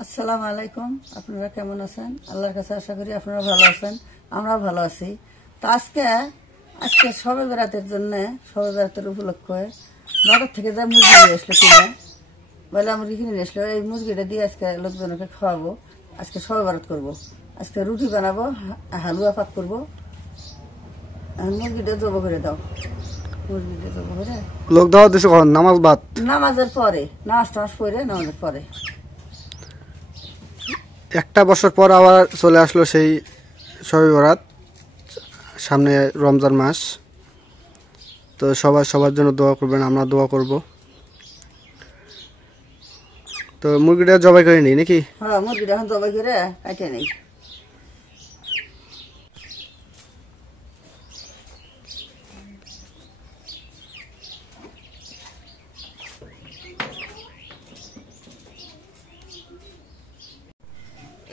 আসসালামু আলাইকুম। আপনারা কেমন আছেন? আল্লাহর কাছে আশা করি আপনারা ভালো আছেন, আমরাও ভালো আছি। তো আজকে শবে বরাতের জন্য, শবে বরাতের উপলক্ষে বাজার থেকে যা মুরগি নিয়ে আসলো কিনে, বয়লা মুরগি কিনে নিয়ে আসলো, এই মুরগিটা দিয়ে আজকে লোকজনকে খাওয়াবো। আজকে শবে বরাত করবো, আজকে রুটি বানাবো, হালুয়া পাক করবো। মুরগিটা জব করে দাও, মুরগিটা জব করে লোক দাওয়া দিছে কখন? নামাজের পরে, নামাজ পড়ে নামাজের পরে। একটা বছর পর আবার চলে আসলো সেই শবে বরাত, সামনে রমজান মাস। তো সবাই সবার জন্য দোয়া করবেন, আমরা দোয়া করব। তো মুরগিটা জবাই করে নিই নাকি? হ্যাঁ, মুরগিটা এখন জবাই করে কাটে নেই।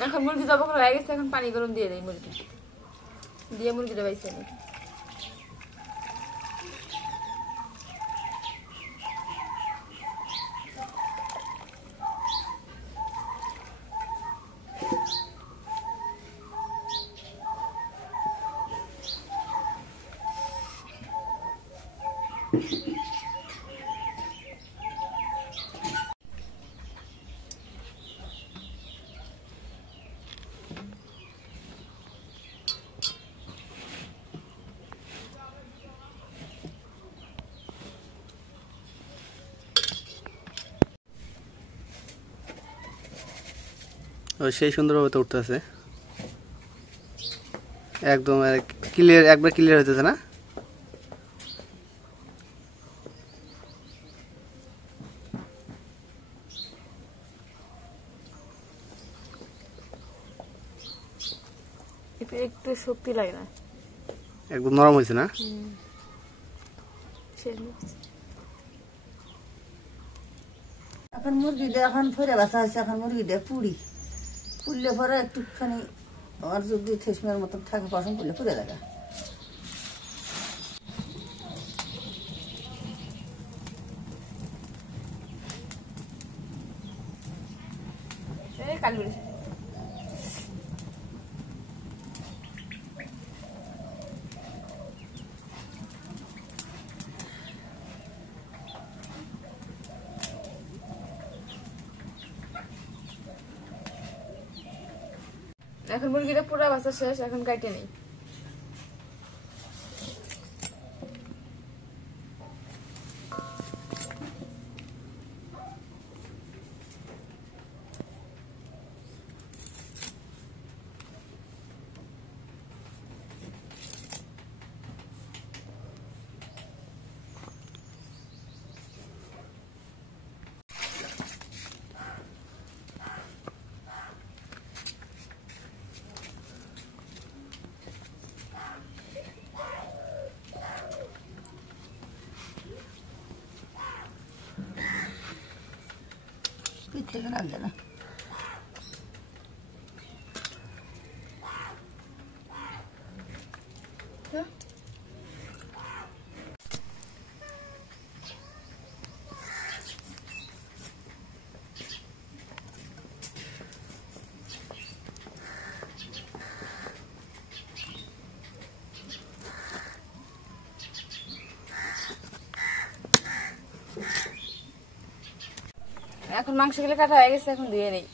এখন মুরগি জবা করা হয়ে গেছে, এখন পানি গরম দিয়ে দেই, মুরগি দিয়ে মুরগিটা বাইছে নি। সেই সুন্দরভাবে তো উঠতেছে, একদম ক্লিয়ার, একবার ক্লিয়ার হইতেছে না? একটু শক্তি লাগে না, একদম নরম হয়েছে না? এখন মুরগিটা এখন ফেরে বাসা হয়েছে, এখন মুরগিটা পুড়লে পরে একটুখানি আর যদি ঠেসমের মতন থাকে, পছন্দ করলে পুড়ে লাগে। এখন মুরগিটা পুরো বাসা শেষ, এখন কাটে নেই। থেকে লাগবে না। এখন মাংসগুলো কাটা হয়ে গেছে, এখন ধুয়ে নেই।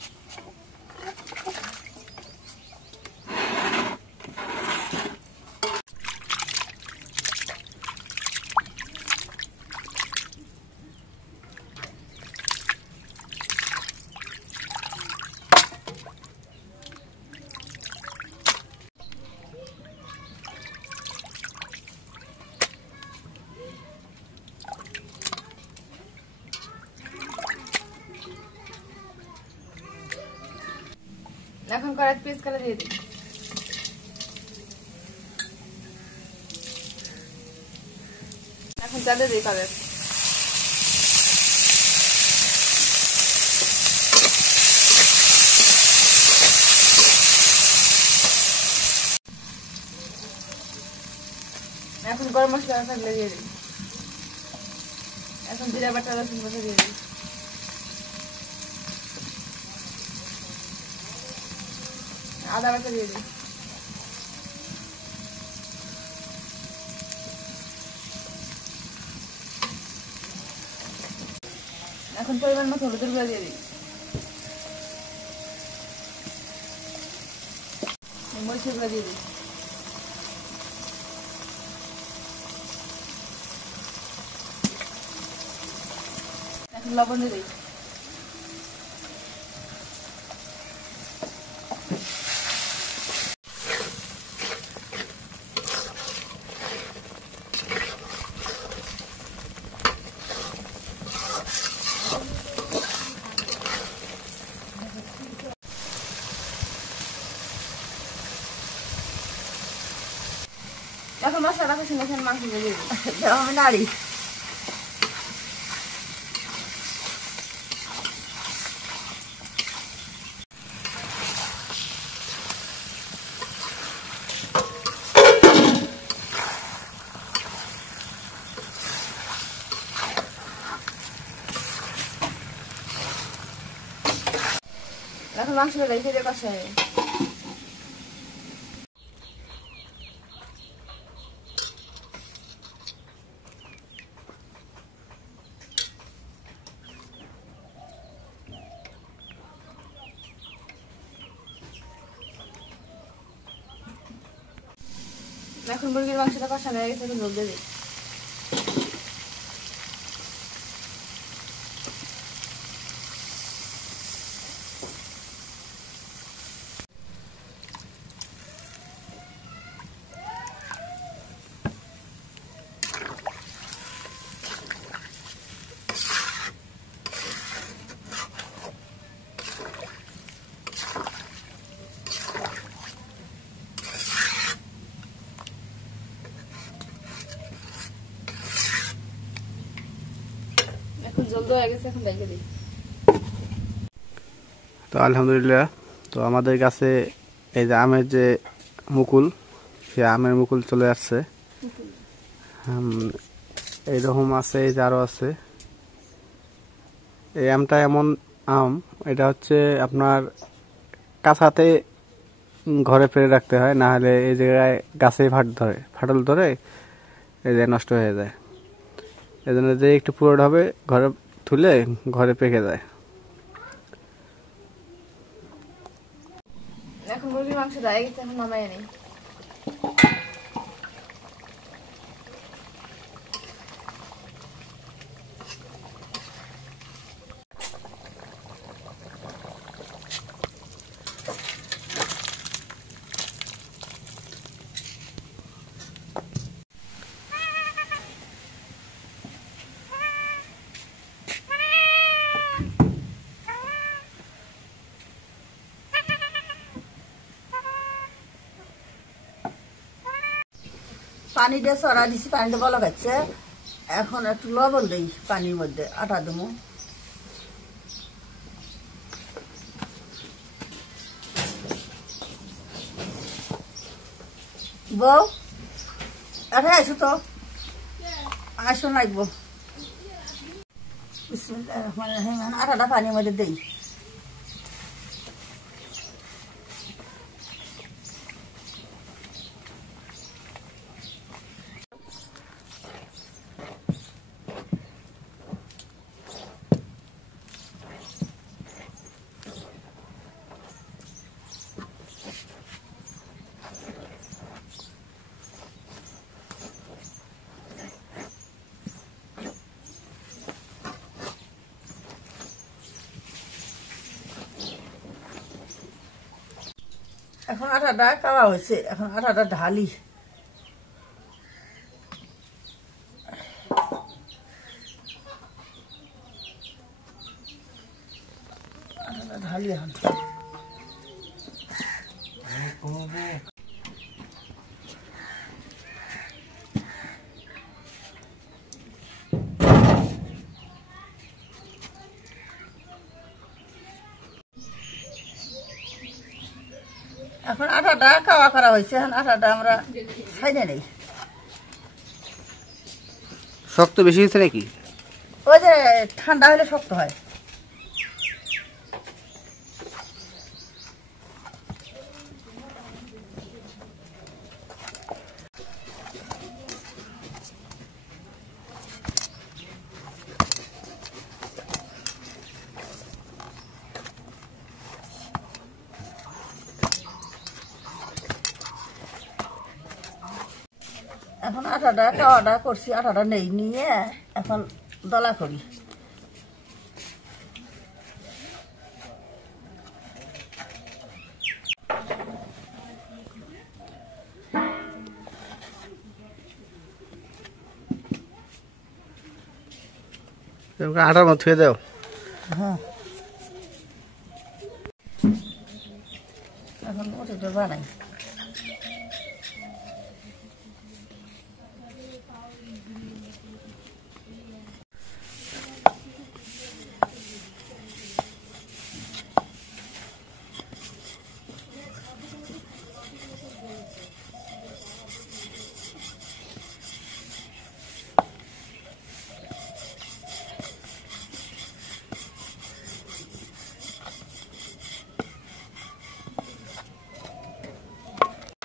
এখন কড়াইতে পেঁয়াজ কালা দিয়ে দিই। এখন চালে দিই কালার। এখন গরম মশলা থাকলে দিয়ে দিই। এখন জিরা বাটা রসুন বাটা দিয়ে দিই। আদা বাটা দিয়ে দিই। এখন পরিমাণ মতো হলুদের গুঁড়া দিয়ে দিই। মরিচের গুঁড়া দিয়ে দিই। এখন লবণ দিয়ে দিই। এখন মশলাটা কষে নিয়ে মাংস দিয়ে দিই। আমি নাড়ি এখন মাংসটা রেখে দিয়ে কষাই। এখন মুরগির মাংসটা কষানো হয়ে গেছে, এখন জল দিয়ে দিই। এখন জল দেওয়া হয়ে গেছে, এখন রেখে দিই। তো আলহামদুলিল্লাহ, তো আমাদের কাছে এই যে আমের যে মুকুল, সে আমের মুকুল চলে আসছে। এইরকম আছে, এই যে আরো আছে। এই আমটা এমন আম, এটা হচ্ছে আপনার কাঁচাতে ঘরে ফেলে রাখতে হয়, না হলে এই জায়গায় গাছে ফাটল ধরে এই যে নষ্ট হয়ে যায়। এই জন্য যে একটু পুরোটা হবে ঘরে তুলে ঘরে পেকে যায়। এখন মুরগির মাংসটা হয়ে গেছে, এখন নামাই নেই। পানি দিয়ে চড়া দিছি, পানিটা বলা খাচ্ছে। এখন একটু লবণ দিই পানির মধ্যে, আটা দেবো। বউ আরে আসো তো, আসো লাগবো। বিসমিল্লাহির রহমানির রহিম। আটাটা পানির মধ্যে দিই। এখন আটাটা কাওয়া হয়েছে, এখন আটাটা ঢালি। আটাটা ঢালি এখন। এখন আটাটা কাওয়া করা হয়েছে, এখন আটাটা আমরা ছাইড়ে নেই। শক্ত বেশি হয়েছে নাকি? ওই যে ঠান্ডা হলে শক্ত হয়। এখন আটাটা কাওয়াটা করছি, আটাটা নেই নিয়ে এখন দলা করি। আটার মতো থুয়ে দাও। হ্যাঁ, এখন ওটা বানাই।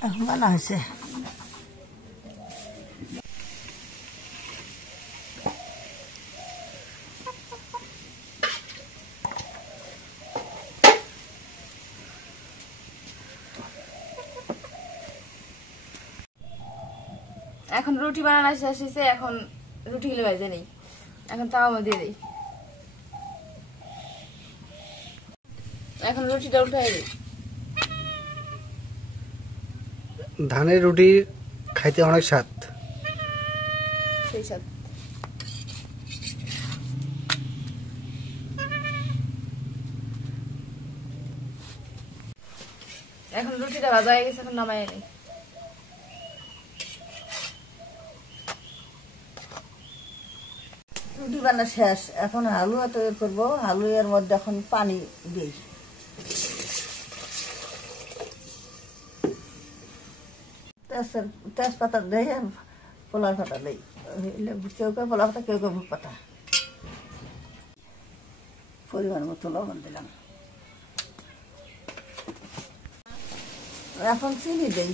এখন বানা হয়েছে। এখন রুটি বানানো শেষ হয়েছে, এখন রুটিগুলো ভেজে নেই, এখন তাওয়া মধ্যে দিয়ে দিই। এখন রুটিটা উঠাই দিই। ধানের রুটি খাইতে অনেক স্বাদ। সেই সাথে এখন রুটিটা ভাজা হয়ে গেছে, এখন নামাই নেই। রুটি বানা শেষ, এখন হালুয়া তৈরি করবো। হালুয়ার মধ্যে এখন পানি দিই। তেজপাতা দেই, পোলার পাতা দেই। কেউ কেউ পোলার পাতা, কেউ কেউ ভুট পাতা। পরিমাণ মতো লবণ দিলাম। এখন চিনি দেই।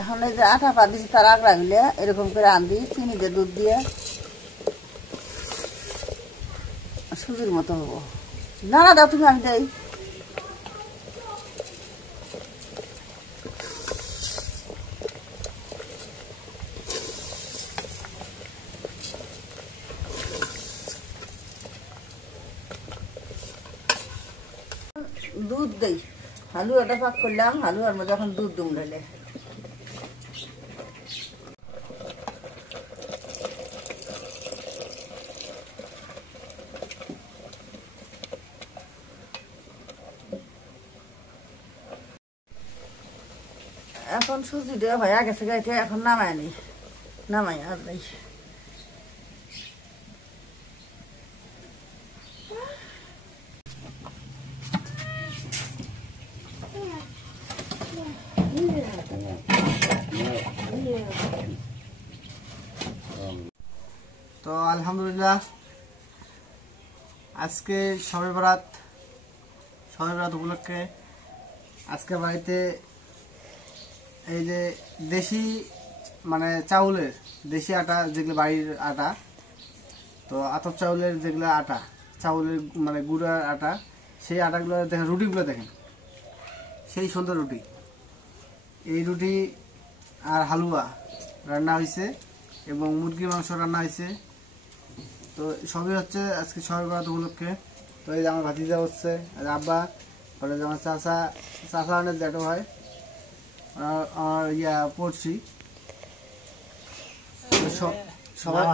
এখন এই যে আটা পা দিচ্ছি, তার আগড়া মিলে এরকম করে আনদি, চিনি দিয়ে দুধ দিয়ে সুজির মতো হবো। না না দাও তুমি, আমি দেই। দুধ দেই। হালুয়াটা পাক করলাম, হালুয়ার মধ্যে এখন দুধ দুমড়ালে এখন সুজি দেওয়া হয়ে গেছে গাইতে, এখন নামাই নি, নামাই আর নেই। তো আলহামদুলিল্লাহ, আজকে শবে বরাত উপলক্ষে আজকে বাড়িতে এই যে দেশি মানে চাউলের দেশি আটা, যেগুলো বাড়ির আটা, তো আতপ চাউলের যেগুলো আটা, চাউলের মানে গুঁড়ার আটা, সেই আটাগুলো দেখেন, রুটিগুলো দেখেন, সেই সুন্দর রুটি। এই রুটি আর হালুয়া রান্না হয়েছে এবং মুরগির মাংস রান্না হয়েছে। তো সবই হচ্ছে আজকে শবে বরাত উপলক্ষে। তো এই যে আমার ভাতিজা হচ্ছে, আর আব্বা, পরে আমার চাচা অনেক জ্যাঠো হয়, আমার পড়ছি। সবাই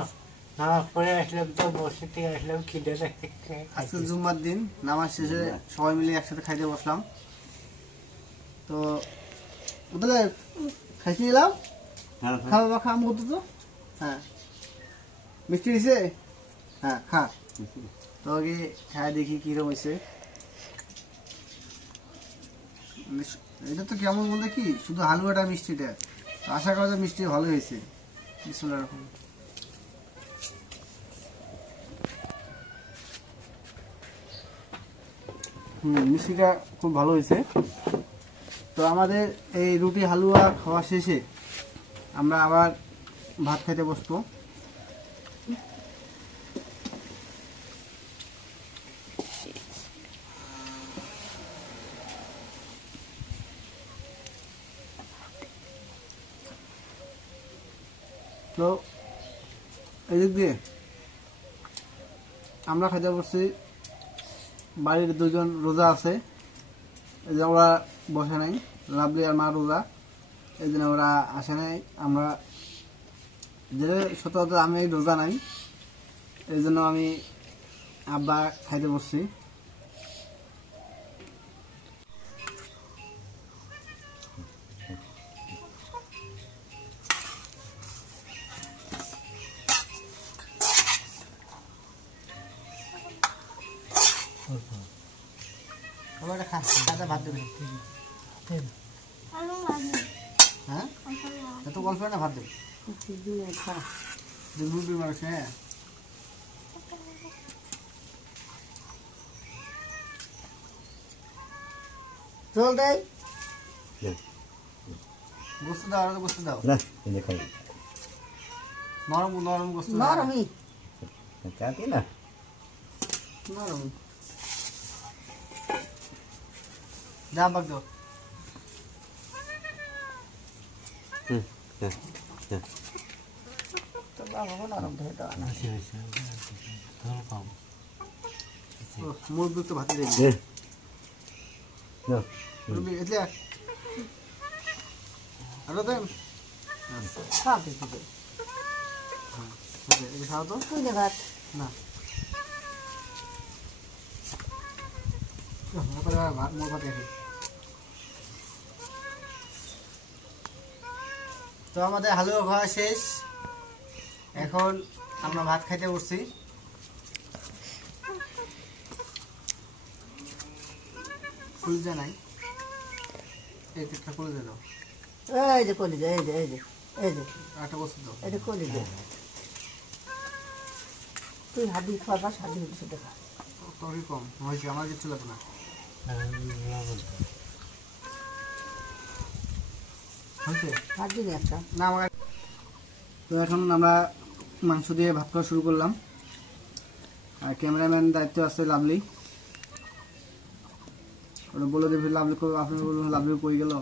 আজকে জুম্মার দিন, নামাজ শেষে সবাই মিলে একসাথে খাইতে বসলাম। তো বুঝলে খাইতে দিলাম, খা বাবা, খা মুখ তো। হ্যাঁ, মিষ্টি দিছে? হ্যাঁ, খা। তোকে খায় দেখি কিরকম হয়েছে। এটা তো কেমন বলতে কি, শুধু হালুয়াটা মিষ্টিটা, আশা করা যায় মিষ্টি ভালো হয়েছে। বিসমিল্লাহির রহমানির রহিম। মিষ্টিটা খুব ভালো হয়েছে। তো আমাদের এই রুটি হালুয়া খাওয়া শেষে আমরা আবার ভাত খেতে বসবো। তো এদিক দিয়ে আমরা খাইতে বসছি, বাড়ির দুজন রোজা আছে, এই যে ওরা বসে নাই, লাভলি আর মা রোজা, এই জন্য ওরা আসে নাই। আমরা যে সত্যতা আমি রোজা নাই, এই জন্য আমি আব্বা খাইতে বসছি। ভাত দেবে, হ্যাঁ এত গল্প না, ভাত দেবে মুরগির মাংস। হ্যাঁ, চল দেয় গোস্ত দাও, আর গোস্ত দাও, নরম নরম গোস্ত, নরমই নরম। যা বাগ দাও। তো বাবা নরম ধরে দেওয়া না। মুরগি তো ভাতে দেবে, এতে আরো দেন। খাও কিছু দে। খাও তো তুই দে ভাত। না, মোর ভাত রেখে। তো আমাদের হালুয়া খাওয়া শেষ, এখন আমরা ভাত খাইতে বসছি। কলিজা নাই, এই একটা কলিজা দাও, এই যে কলিজা, এই যে এই যে এই যে একটা বস্তু দাও। এটা কলিজা। তুই হাড্ডি খাওয়ার পাশ হাড্ডি শুধু খা। তবে কম হয়েছে, আমার কিছু লাগবে না। হয়েছে হাড্ডি নে একটা। না আমার। তো এখন আমরা মাংস দিয়ে ভাত খাওয়া শুরু করলাম, আর ক্যামেরাম্যান দায়িত্ব আছে লাভলি। ওরা বলে দেবে লাভলি, আপনি বলুন লাভলি কই গেল,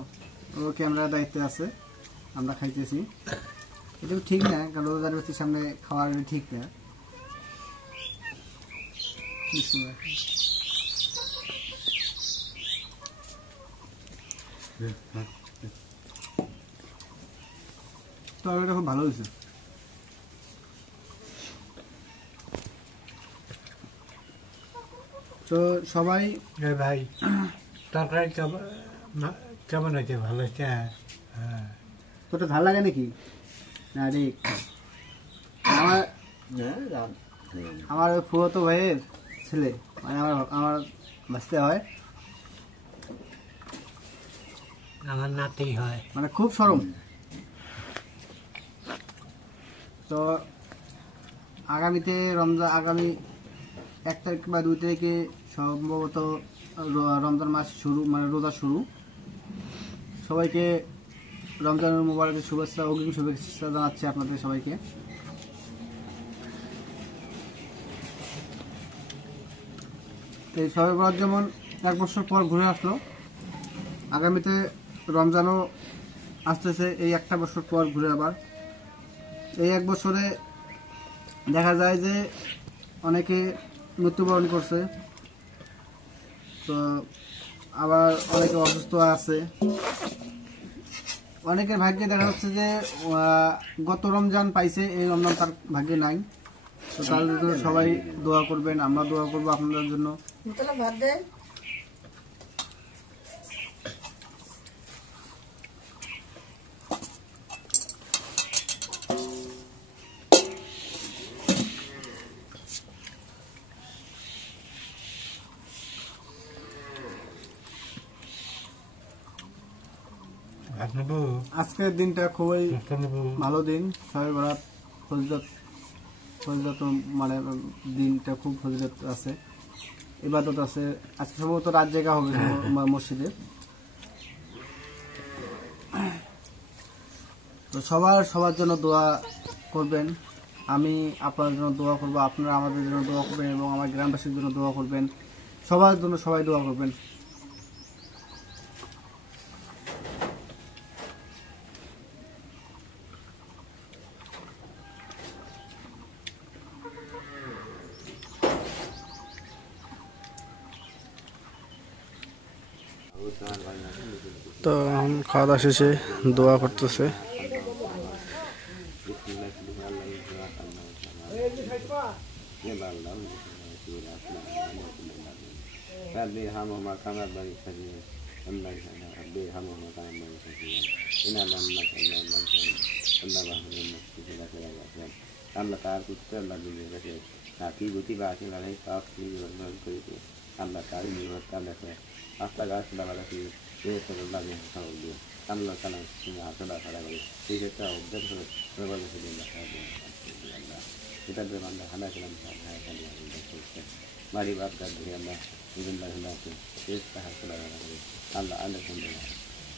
ও ক্যামেরার দায়িত্বে আছে, আমরা খাইতেছি। এটা ঠিক না, কারণ রোজার ব্যক্তির সামনে খাওয়ার ঠিক না। তো এটা খুব ভালো হয়েছে। তো সবাই ভাই তরকারি কেমন হয়েছে? ভালো হয়েছে? হ্যাঁ, তোটা ভালো লাগে নাকি? না রে, আমার আমার ফুফাতো ভাইয়ের ছেলে, মানে আমার বাঁচতে হয়, আমার নাতি হয়। মানে খুব সরম। তো আগামীতে রমজান, আগামী 1 তারিখ বা 2 তারিখে সম্ভবত রমজান মাস শুরু, মানে রোজা শুরু। সবাইকে রমজানের মোবারকের শুভেচ্ছা, অগ্রিম শুভেচ্ছা জানাচ্ছি আপনাদের সবাইকে। এই শবে বরাত যেমন 1 বছর পর ঘুরে আসলো, আগামীতে রমজানও আসতেছে এই 1টা বছর পর ঘুরে। আবার এই 1 বছরে দেখা যায় যে অনেকে মৃত্যুবরণ করছে, তো আবার অনেকে অসুস্থ আছে। অনেকের ভাগ্যে দেখা যাচ্ছে যে গত রমজান পাইছে, এই রমজান তার ভাগ্যে নাই। তো তার জন্য সবাই দোয়া করবেন, আমরা দোয়া করবো আপনাদের জন্য। ভাত দে। ভাত নেবো আজকের দিনটা খুবই সুস্থ নেবো ভালো দিন, সবে বরাত ফজিলত ফজিলত মানে দিনটা খুব ফজিলত আছে, ইবাদত আছে। আজকে সম্ভবত রাত জায়গা হবে মসজিদে। তো সবার জন্য দোয়া করবেন, আমি আপনার জন্য দোয়া করব, আপনারা আমাদের জন্য দোয়া করবেন এবং আমার গ্রামবাসীর জন্য দোয়া করবেন, সবার জন্য সবাই দোয়া করবেন। তো এখন খাওয়া দাওয়া শেষে দোয়া করতেছে। আল্লাহ তার করতে আল্লাহ দুনিয়া রেখে নাকি গতি বাকি লাগে সব করেছে আল্লাহ তার নির্ভর লেখে রাস্তা গাছ লাগালাখি লাগে দিয়ে আল্লাহ তালা তুমি আসলা ছাড়া করে সেই ক্ষেত্রে অভ্যাস করে এটা আমরা হানা ছিলাম বাড়ি বাদ ধরে আমরা আল্লাহ আল্লাহ সুন্দর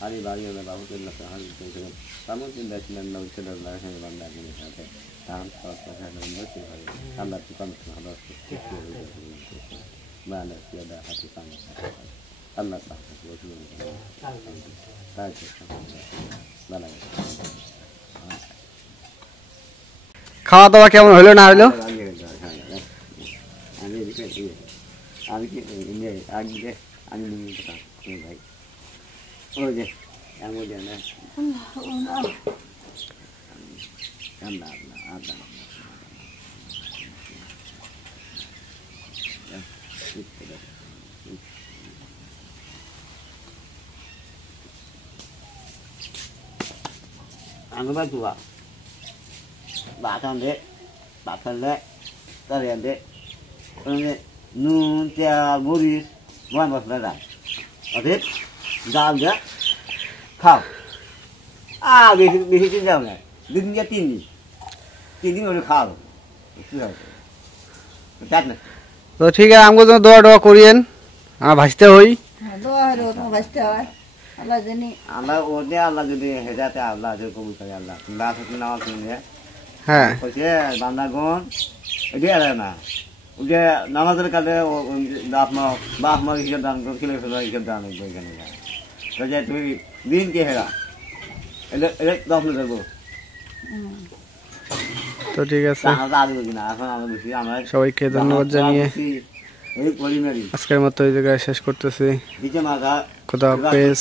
hari bagi oleh bahu kita hari itu kamu tidak senang nak cerita lagi dengan benda ini sahaja tahun tahun dan mesti hari anda bukan harus mana tiada hati sama Allah tahu tahu mana খাওয়া দাওয়া কেমন হলো না হলো? আমি কি আগে আমি ভাই ওই যে এমন না আল্লাহ আল্লাহ ăn cái bát chùa bà thân đấy bà thân đấy ta liền đấy nun cha muri quan vật là gì ở thế giao nhá không bị tin giao này đừng nhớ tin gì tin đi rồi khao chắc này তো ঠিক আছে, আমাকে জন্য দোয়া টোয়া করিয়েন, আমার ভাসতে হই। দোয়া হলো তোমার ভাসতে হয় আল্লাহ জানি। আল্লাহ ওতে আল্লাহ যদি হেদাতে আল্লাহ যদি কবুল করে আল্লাহ না থাকলে নাও কিনে হ্যাঁ কইছে বান্দাগণ এডি আর না ওকে নামাজের কাছে বাপমা হিসেবে দান করে খেলে ফেলা হিসেবে দান করবে এখানে তো যে তুই দিন কে হেরা এটা দফন দেবো তো ঠিক আছে, আমরা আগে কিনা এখন আমরা বেশি আমরা সবাইকে ধন্যবাদ জানিয়ে এই পরিমারি আজকের মতো এই জায়গায় শেষ করতেছি। দিকে মাগা খোদা হাফেজ।